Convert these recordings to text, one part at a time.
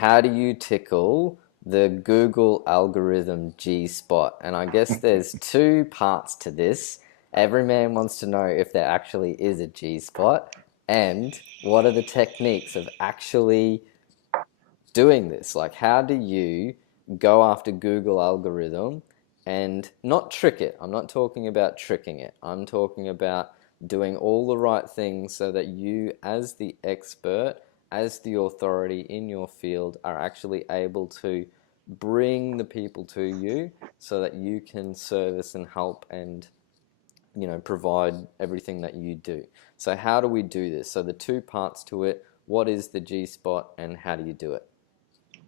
how do you tickle the Google algorithm G Spot? And I guess there's two parts to this. Every man wants to know if there actually is a G Spot and what are the techniques of actually doing this. Like, how do you go after Google algorithm and not trick it? I'm not talking about tricking it. I'm talking about doing all the right things so that you, as the expert, as the authority in your field, are actually able to bring the people to you so that you can service and help and provide everything that you do. So how do we do this? So the two parts to it: what is the G Spot and how do you do it?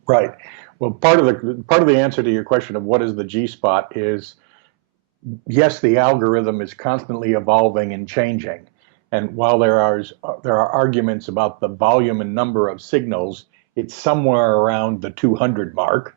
Right. Well, part of the answer to your question of what is the G Spot is yes, the algorithm is constantly evolving and changing. And while there are arguments about the volume and number of signals, it's somewhere around the 200 mark.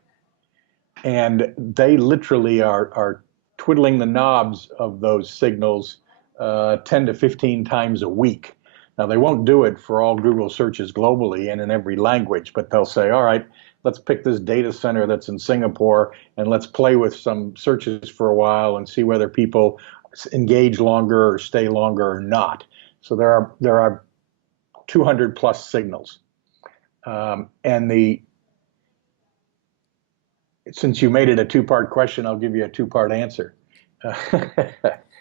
And they literally are twiddling the knobs of those signals 10 to 15 times a week. Now, they won't do it for all Google searches globally and in every language, but they'll say, all right, let's pick this data center that's in Singapore and let's play with some searches for a while and see whether people engage longer or stay longer or not. So there are 200 plus signals. And since you made it a two-part question, I'll give you a two-part answer.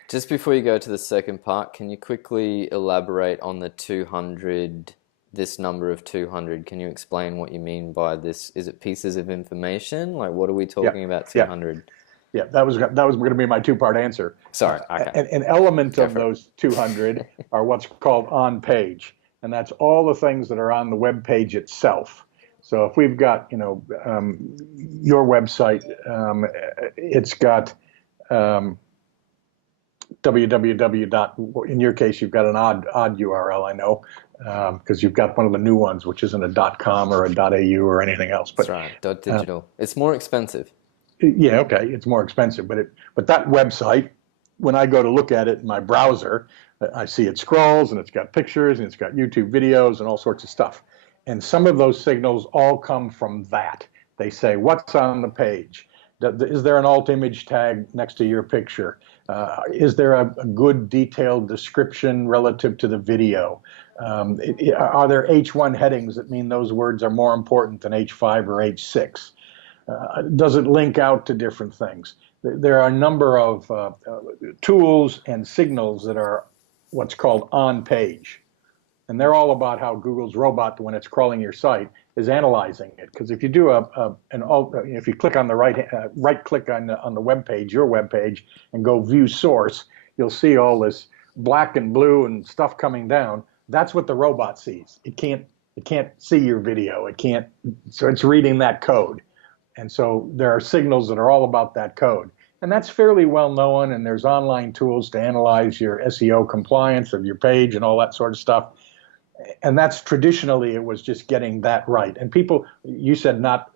Just before you go to the second part, can you quickly elaborate on the 200, this number of 200? Can you explain what you mean by this? Is it pieces of information? Like, what are we talking about, 200? Yeah, that was going to be my two-part answer. Sorry, okay. An element of those 200 are what's called on-page, and that's all the things that are on the web page itself. So if we've got, your website, it's got www. In your case, you've got an odd URL, I know, because you've got one of the new ones, which isn't a .com or a .au or anything else. But that's right, .digital. It's more expensive. Yeah, okay, it's more expensive, but that website, when I go to look at it in my browser, I see it scrolls and it's got pictures and it's got YouTube videos and all sorts of stuff. And some of those signals all come from that. They say, what's on the page? Is there an alt image tag next to your picture? Is there a good detailed description relative to the video? Are there H1 headings that mean those words are more important than H5 or H6? Does it link out to different things? There are a number of tools and signals that are what's called on page. And they're all about how Google's robot, when it's crawling your site, is analyzing it. Because if you do if you click on the right click on the web page, your web page, and go view source, you'll see all this black and blue and stuff coming down. That's what the robot sees. It can't see your video. So it's reading that code. And so there are signals that are all about that code. And that's fairly well known, and there's online tools to analyze your SEO compliance of your page and all that sort of stuff. And that's traditionally, it was just getting that right. And people, you said not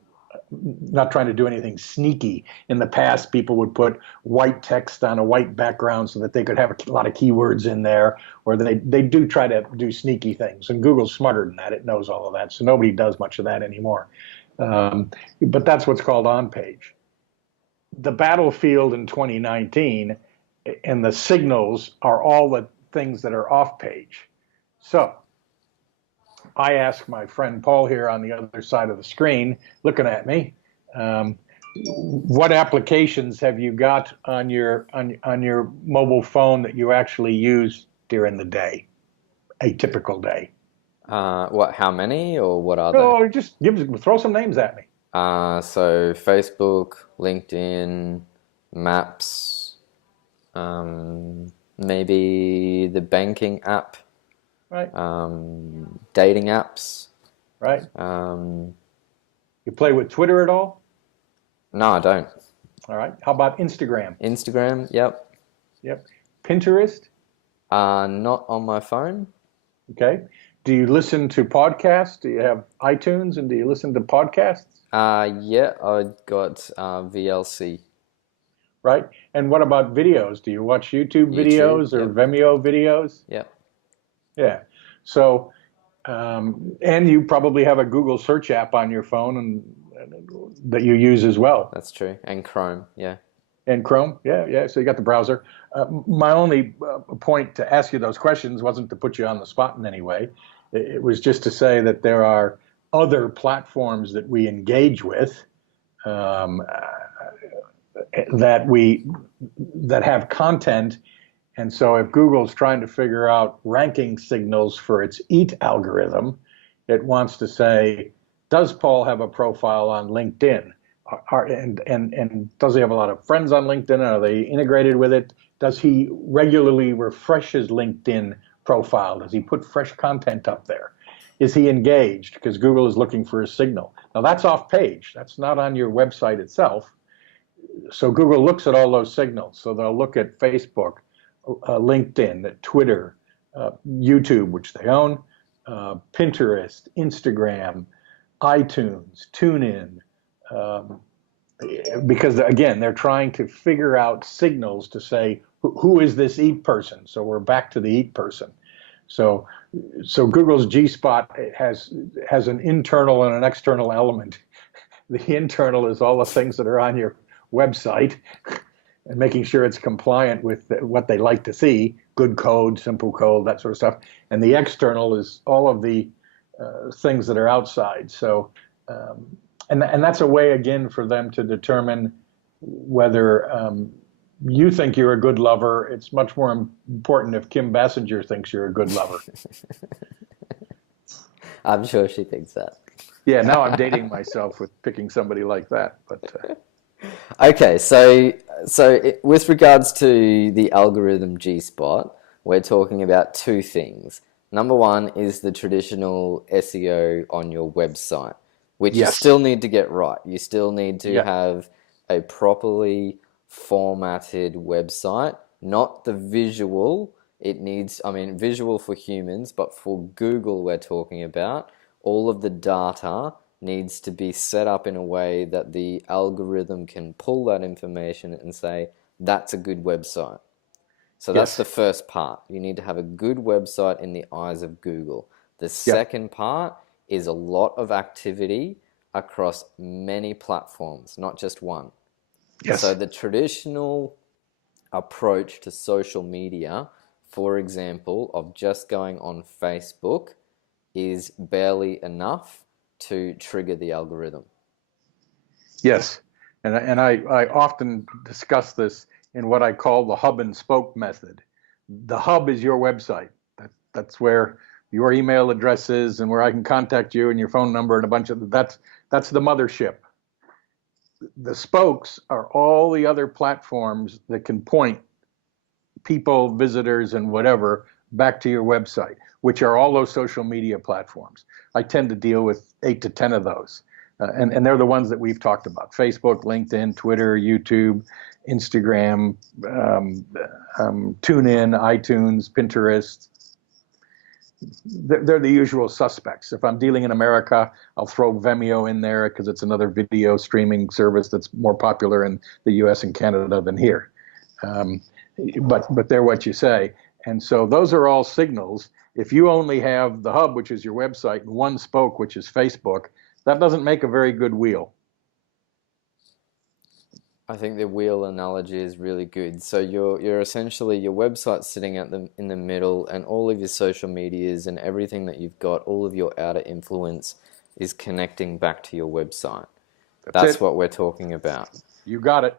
trying to do anything sneaky. In the past, people would put white text on a white background so that they could have a lot of keywords in there, or they do try to do sneaky things. And Google's smarter than that. It knows all of that. So nobody does much of that anymore. But that's what's called on-page. The battlefield in 2019 and the signals are all the things that are off-page. So I asked my friend Paul here on the other side of the screen, looking at me, what applications have you got on your mobile phone that you actually use during the day, a typical day? How many, or what are they? Oh, just throw some names at me. So Facebook, LinkedIn, Maps, maybe the banking app, right? Dating apps, right? You play with Twitter at all? No, I don't. All right. How about Instagram? Instagram, yep. Yep. Pinterest? Not on my phone. Okay. Do you listen to podcasts? Do you have iTunes, and do you listen to podcasts? Yeah, I got VLC. Right. And what about videos? Do you watch YouTube videos or yep. Vimeo videos? Yep. Yeah. So And you probably have a Google search app on your phone and that you use as well. That's true. And Chrome, yeah. And Chrome, yeah, yeah. So you got the browser. My only point to ask you those questions wasn't to put you on the spot in any way. It was just to say that there are other platforms that we engage with um, that we that have content. And so if Google's trying to figure out ranking signals for its EAT algorithm, it wants to say, does Paul have a profile on LinkedIn? And does he have a lot of friends on LinkedIn? Are they integrated with it? Does he regularly refresh his LinkedIn profile? Does he put fresh content up there? Is he engaged? Because Google is looking for a signal. Now that's off page. That's not on your website itself. So Google looks at all those signals. So they'll look at Facebook, LinkedIn, Twitter, YouTube, which they own, Pinterest, Instagram, iTunes, TuneIn, um, because again, they're trying to figure out signals to say who is this EAT person. So we're back to the EAT person. So, so Google's G Spot has an internal and an external element. The internal is all the things that are on your website and making sure it's compliant with what they like to see, good code, simple code, that sort of stuff. And the external is all of the things that are outside. So, and that's a way, again, for them to determine whether you think you're a good lover. It's much more important if Kim Bassinger thinks you're a good lover. I'm sure she thinks that. Yeah, now I'm dating myself with picking somebody like that. But Okay, with regards to the algorithm G Spot, we're talking about two things. Number one is the traditional SEO on your website, which you yes, still need to get right. You still need to yeah, have a properly formatted website, not the visual. It needs, I mean, visual for humans, but for Google, we're talking about all of the data needs to be set up in a way that the algorithm can pull that information and say, that's a good website. So that's the yes, first part. You need to have a good website in the eyes of Google. The yeah, second part is a lot of activity across many platforms, not just one. So yes, the traditional approach to social media, for example, of just going on Facebook is barely enough to trigger the algorithm. yes. And I often discuss this in what I call the hub and spoke method. The hub is your website. That's where your email address is and where I can contact you and your phone number and a bunch of that's the mothership. The spokes are all the other platforms that can point people, visitors, and whatever back to your website, which are all those social media platforms. I tend to deal with 8 to 10 of those. And they're the ones that we've talked about: Facebook, LinkedIn, Twitter, YouTube, Instagram, TuneIn, iTunes, Pinterest. They're the usual suspects. If I'm dealing in America, I'll throw Vimeo in there because it's another video streaming service that's more popular in the US and Canada than here. Um, but they're what you say. And so those are all signals. If you only have the hub, which is your website, and one spoke, which is Facebook, that doesn't make a very good wheel. I think the wheel analogy is really good. So you're essentially your website sitting at the in the middle, and all of your social medias and everything that you've got, all of your outer influence is connecting back to your website. That's That's it. what we're talking about. You got it.